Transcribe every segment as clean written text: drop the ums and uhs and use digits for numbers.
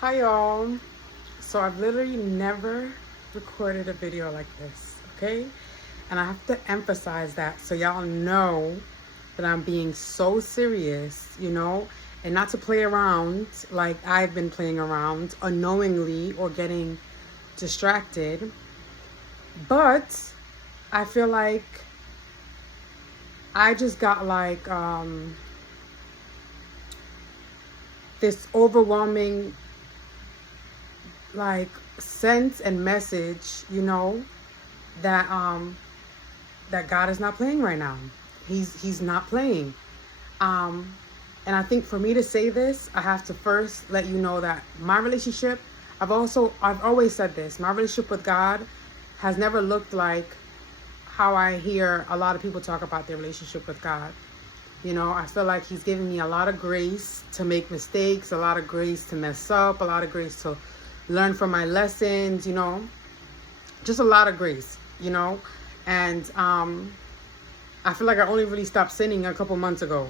Hi y'all. So I've literally never recorded a video like this, okay? And I have to emphasize that so y'all know that I'm being so serious, and not to play around like I've been playing around unknowingly or getting distracted. But I feel like I just got this overwhelming like sense and message, that that God is not playing right now. He's not playing. Um and I think for me to say this, I have to first let you know that my relationship, I've always said this, my relationship with God has never looked like how I hear a lot of people talk about their relationship with God. I feel like he's giving me a lot of grace to make mistakes, a lot of grace to mess up, a lot of grace to learn from my lessons, just a lot of grace, and I feel like I only really stopped sinning a couple months ago,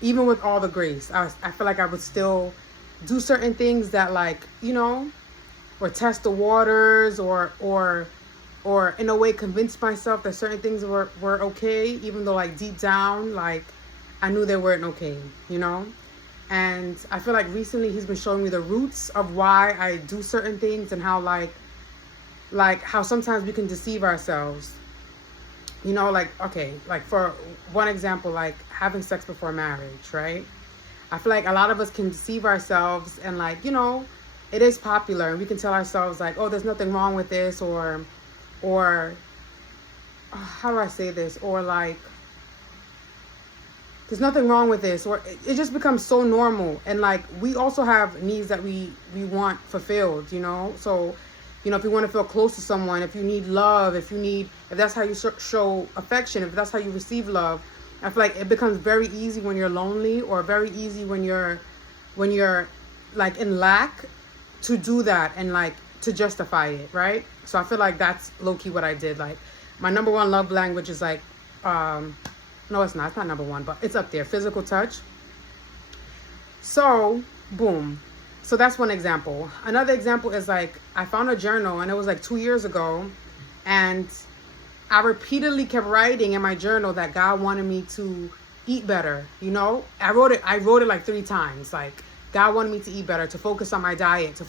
even with all the grace. I feel like I would still do certain things that, like, or test the waters, or in a way convince myself that certain things were okay, even though like deep down, like I knew they weren't okay. And I feel like recently he's been showing me the roots of why I do certain things, and how like how sometimes we can deceive ourselves. Like, okay, like for one example, like having sex before marriage, right? I feel like a lot of us can deceive ourselves, and like, it is popular, and we can tell ourselves like, oh, there's nothing wrong with this, or how do I say this? Or like, there's nothing wrong with this, or it just becomes so normal. And like, we also have needs that we want fulfilled, so if you want to feel close to someone, if you need love, if that's how you show affection, if that's how you receive love, I feel like it becomes very easy when you're lonely, or very easy when you're like in lack, to do that and like to justify it, right? So I feel like that's low-key what I did. Like, my number one love language is like, no, it's not number one, but it's up there, physical touch. So boom. So that's one example. Another example is like, I found a journal, and it was like 2 years ago, and I repeatedly kept writing in my journal that God wanted me to eat better. I wrote it like 3 times. Like, God wanted me to eat better, to focus on my diet,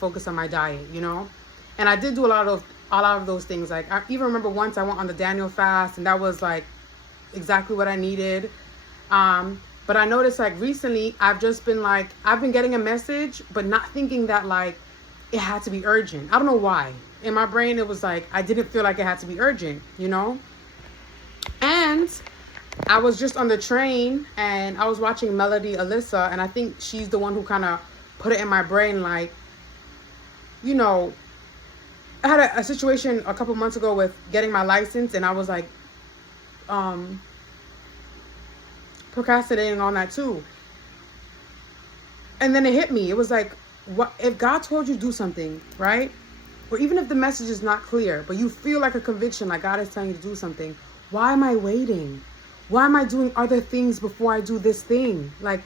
and I did do a lot of those things. Like, I even remember once I went on the Daniel fast, and that was like exactly what I needed. But I noticed like recently I've been getting a message, but not thinking that like it had to be urgent. I don't know why. In my brain, it was like I didn't feel like it had to be urgent. And I was just on the train, and I was watching Melody Alyssa, and I think she's the one who kind of put it in my brain, like, you know, I had a situation a couple months ago with getting my license, and I was like, um, procrastinating on that too. And then it hit me. It was like, what if God told you to do something, right? Or even if the message is not clear, but you feel like a conviction, like God is telling you to do something. Why am I waiting? Why am I doing other things before I do this thing? Like,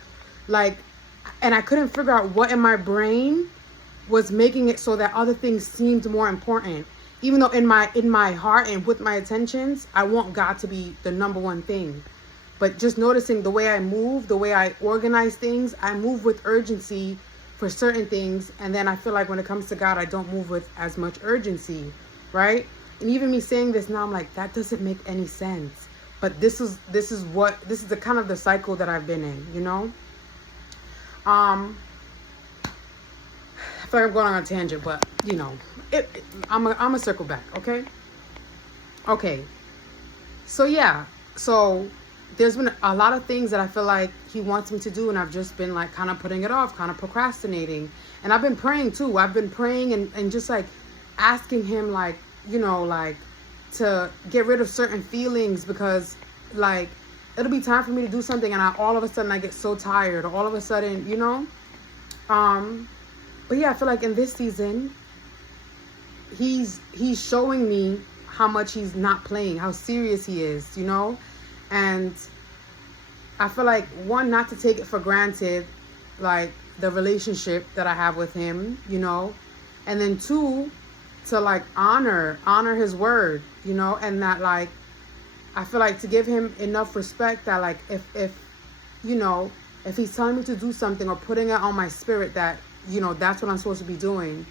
and I couldn't figure out what in my brain was making it so that other things seemed more important. Even though in my heart and with my attentions, I want God to be the number one thing. But just noticing the way I move, the way I organize things, I move with urgency for certain things. And then I feel like when it comes to God, I don't move with as much urgency, right? And even me saying this now, I'm like, that doesn't make any sense. But this is the kind of the cycle that I've been in. Um, I feel like I'm going on a tangent, but I'm a circle back, okay? Okay. So yeah, so there's been a lot of things that I feel like he wants me to do, and I've just been like kind of putting it off, kind of procrastinating. And I've been praying too. I've been praying and just like asking him, like, like to get rid of certain feelings, because like it'll be time for me to do something, and all of a sudden I get so tired, or all of a sudden. But yeah, I feel like in this season, he's showing me how much he's not playing, how serious he is. And I feel like, one, not to take it for granted, like the relationship that I have with him, you know, and then two, to like honor his word, you know, and that like I feel like to give him enough respect that like if you know, if he's telling me to do something or putting it on my spirit that, you know, that's what I'm supposed to be doing,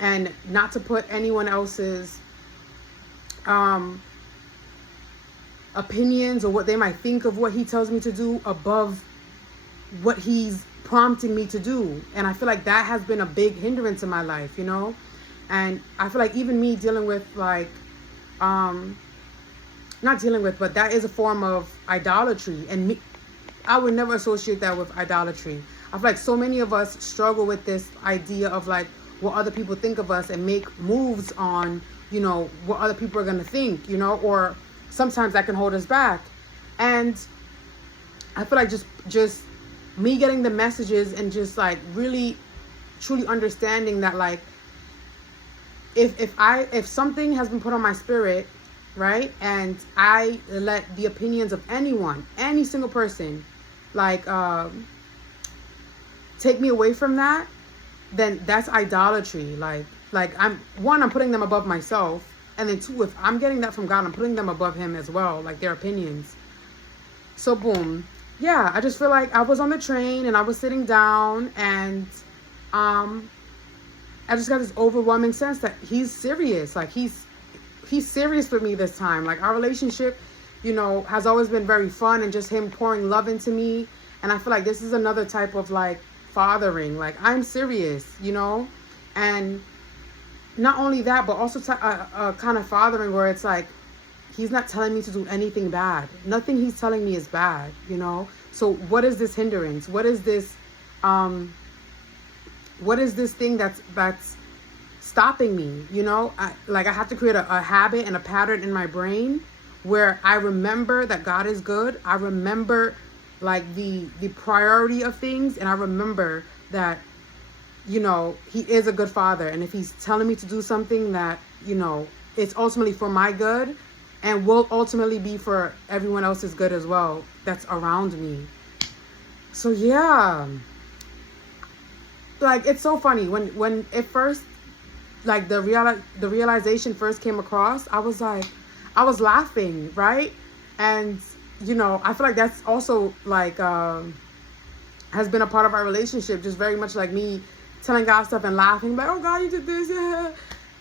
and not to put anyone else's opinions or what they might think of what he tells me to do above what he's prompting me to do. And I feel like that has been a big hindrance in my life, you know. And I feel like even me dealing with like not dealing with, but that is a form of idolatry, and me, I would never associate that with idolatry. I feel like so many of us struggle with this idea of like what other people think of us and make moves on, you know, what other people are going to think, you know, or sometimes that can hold us back. And I feel like just me getting the messages and just like really truly understanding that like if something has been put on my spirit, right, and I let the opinions of anyone, any single person, like take me away from that, then that's idolatry. Like I'm putting them above myself, and then two, if I'm getting that from God, I'm putting them above him as well, like their opinions. So boom, yeah, I just feel like I was on the train and I was sitting down, and I just got this overwhelming sense that he's serious. Like he's serious with me this time. Like our relationship, you know, has always been very fun and just him pouring love into me. And I feel like this is another type of like fathering. Like I'm serious, you know, and not only that, but also a kind of fathering where it's like he's not telling me to do anything bad. Nothing he's telling me is bad, you know. So what is this hindrance? What is this thing that's stopping me, you know? I have to create a habit and a pattern in my brain where I remember that God is good. I remember like the priority of things, and I remember that, you know, he is a good father, and if he's telling me to do something that, you know, it's ultimately for my good and will ultimately be for everyone else's good as well that's around me. So yeah, like it's so funny when it first, like the realization first came across, I was laughing, right? And you know, I feel like that's also like has been a part of our relationship, just very much like me telling God stuff and laughing, like, oh God, you did this, yeah,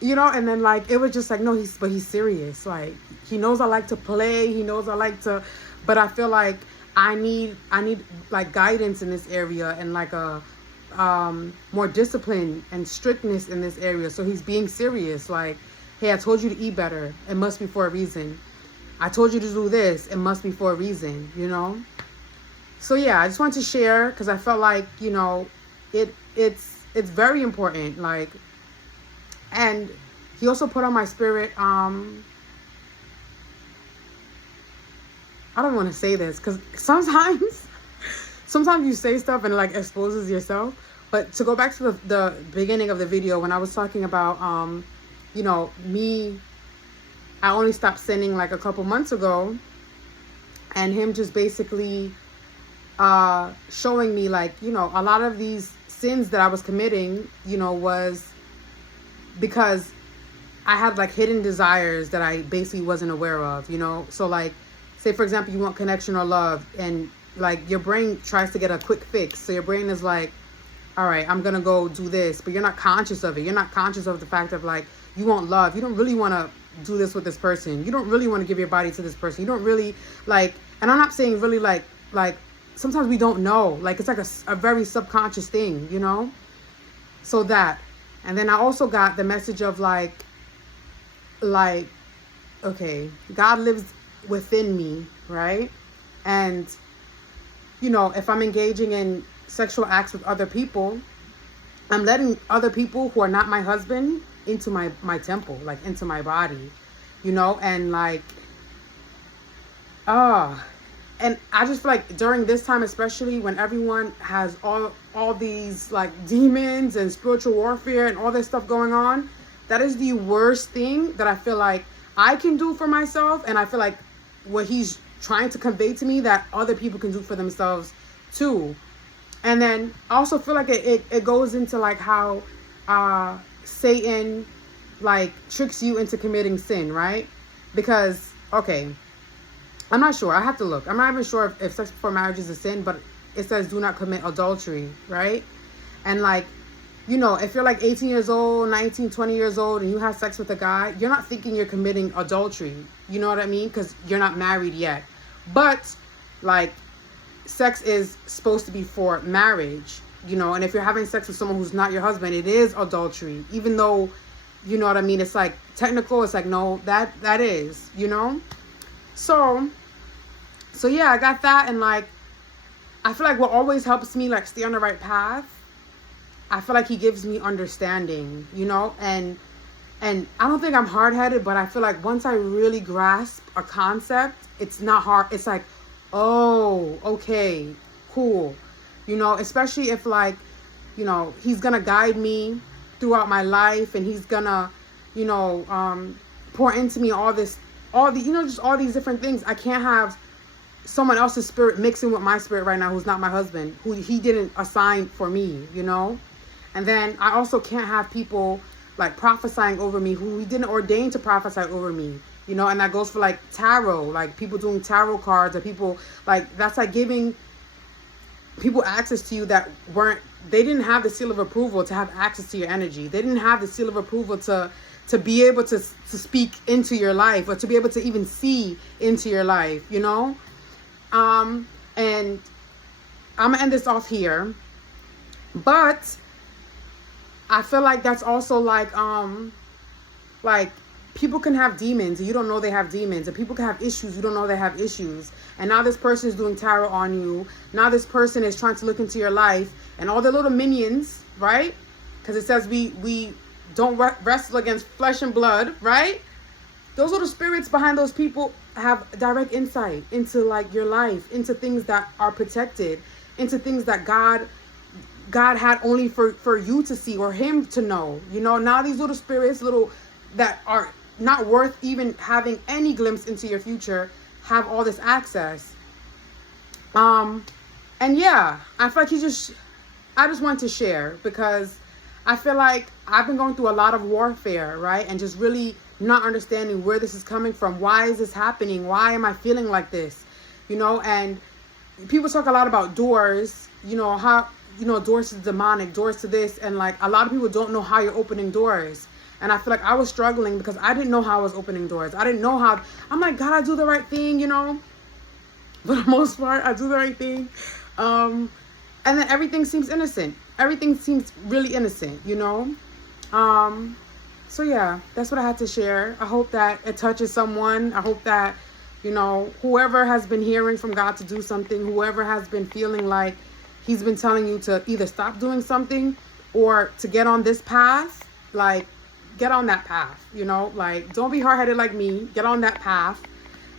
you know. And then like it was just like, no, he's serious. Like he knows I like to play, he knows I like to, but I feel like I need like guidance in this area, and like a more discipline and strictness in this area. So he's being serious. Like, hey, I told you to eat better, it must be for a reason. I told you to do this, it must be for a reason, you know. So yeah, I just wanted to share because I felt like, you know, it's very important. Like, and he also put on my spirit, I don't want to say this because sometimes you say stuff and it like exposes yourself. But to go back to the beginning of the video when I was talking about, you know, I only stopped sinning like a couple months ago, and him just basically showing me like, you know, a lot of these sins that I was committing, you know, was because I had like hidden desires that I basically wasn't aware of, you know. So like, say for example, you want connection or love, and like your brain tries to get a quick fix. So your brain is like, all right, I'm gonna go do this, but you're not conscious of it. You're not conscious of the fact of like, you want love. You don't really want to do this with this person. You don't really want to give your body to this person. You don't really like, and I'm not saying really like sometimes we don't know. Like it's like a very subconscious thing, you know. So that, and then I also got the message of like, okay, God lives within me, right? And you know, if I'm engaging in sexual acts with other people, I'm letting other people who are not my husband into my temple, like into my body, you know. And like and I just feel like during this time, especially when everyone has all these like demons and spiritual warfare and all this stuff going on, that is the worst thing that I feel like I can do for myself. And I feel like what he's trying to convey to me that other people can do for themselves too. And then I also feel like it goes into like how Satan like tricks you into committing sin, right? Because, okay, I'm not sure. I have to look. I'm not even sure if sex before marriage is a sin, but it says do not commit adultery, right? And like, you know, if you're like 18 years old, 19, 20 years old, and you have sex with a guy, you're not thinking you're committing adultery. You know what I mean? Because you're not married yet. But like, sex is supposed to be for marriage, you know, and if you're having sex with someone who's not your husband, it is adultery, even though, you know what I mean, it's like technical, it's like, no, that is, you know. So yeah, I got that. And like, I feel like what always helps me like stay on the right path, I feel like he gives me understanding, you know. And I don't think I'm hard-headed, but I feel like once I really grasp a concept, it's not hard. It's like, oh, okay, cool. You know, especially if like, you know, he's gonna guide me throughout my life, and he's gonna, you know, pour into me all the, you know, just all these different things. I can't have someone else's spirit mixing with my spirit right now who's not my husband, who he didn't assign for me, you know. And then I also can't have people like prophesying over me who he didn't ordain to prophesy over me, you know. And that goes for like tarot, like people doing tarot cards, or people like, that's like giving people access to you that they didn't have the seal of approval to have access to your energy. They didn't have the seal of approval to be able to speak into your life, or to be able to even see into your life, you know. And I'm gonna end this off here, but I feel like that's also like people can have demons and you don't know they have demons, and people can have issues you don't know they have issues. And now this person is doing tarot on you. Now this person is trying to look into your life, and all the little minions, right? Because it says we don't wrestle against flesh and blood, right? Those little spirits behind those people have direct insight into like your life, into things that are protected, into things that God had only for you to see, or him to know, you know. Now these little spirits, little that are not worth even having any glimpse into your future, have all this access. And yeah, I feel like I just want to share, because I feel like I've been going through a lot of warfare, right? And just really not understanding where this is coming from. Why is this happening? Why am I feeling like this? You know, and people talk a lot about doors, you know, how, you know, doors to the demonic, doors to this. And like, a lot of people don't know how you're opening doors. And I feel like I was struggling because I didn't know how I was opening doors. I didn't know how. I'm like, God, I do the right thing, you know. For the most part, I do the right thing. And then everything seems innocent. Everything seems really innocent, you know. So yeah, that's what I had to share. I hope that it touches someone. I hope that, you know, whoever has been hearing from God to do something, whoever has been feeling like he's been telling you to either stop doing something or to get on this path, like, get on that path, you know. Like, don't be hard-headed like me. Get on that path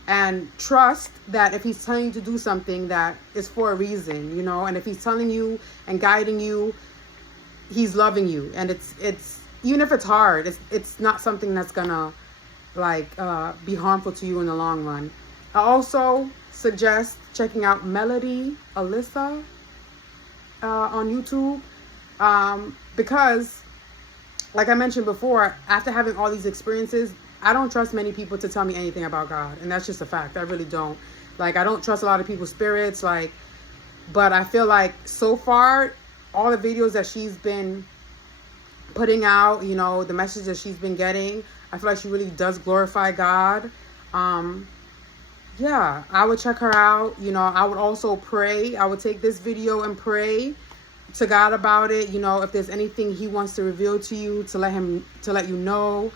and trust that if he's telling you to do something, that is for a reason, you know. And if he's telling you and guiding you, he's loving you. And it's even if it's hard, it's not something that's gonna like be harmful to you in the long run. I also suggest checking out Melody Alyssa on YouTube, because like I mentioned before, after having all these experiences, I don't trust many people to tell me anything about God. And that's just a fact. I really don't. Like, I don't trust a lot of people's spirits. Like, but I feel like so far, all the videos that she's been putting out, you know, the message that she's been getting, I feel like she really does glorify God. Yeah, I would check her out. You know, I would also pray. I would take this video and pray to God about it. You know, if there's anything he wants to reveal to you, to let you know.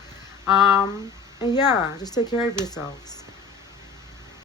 And yeah, just take care of yourselves.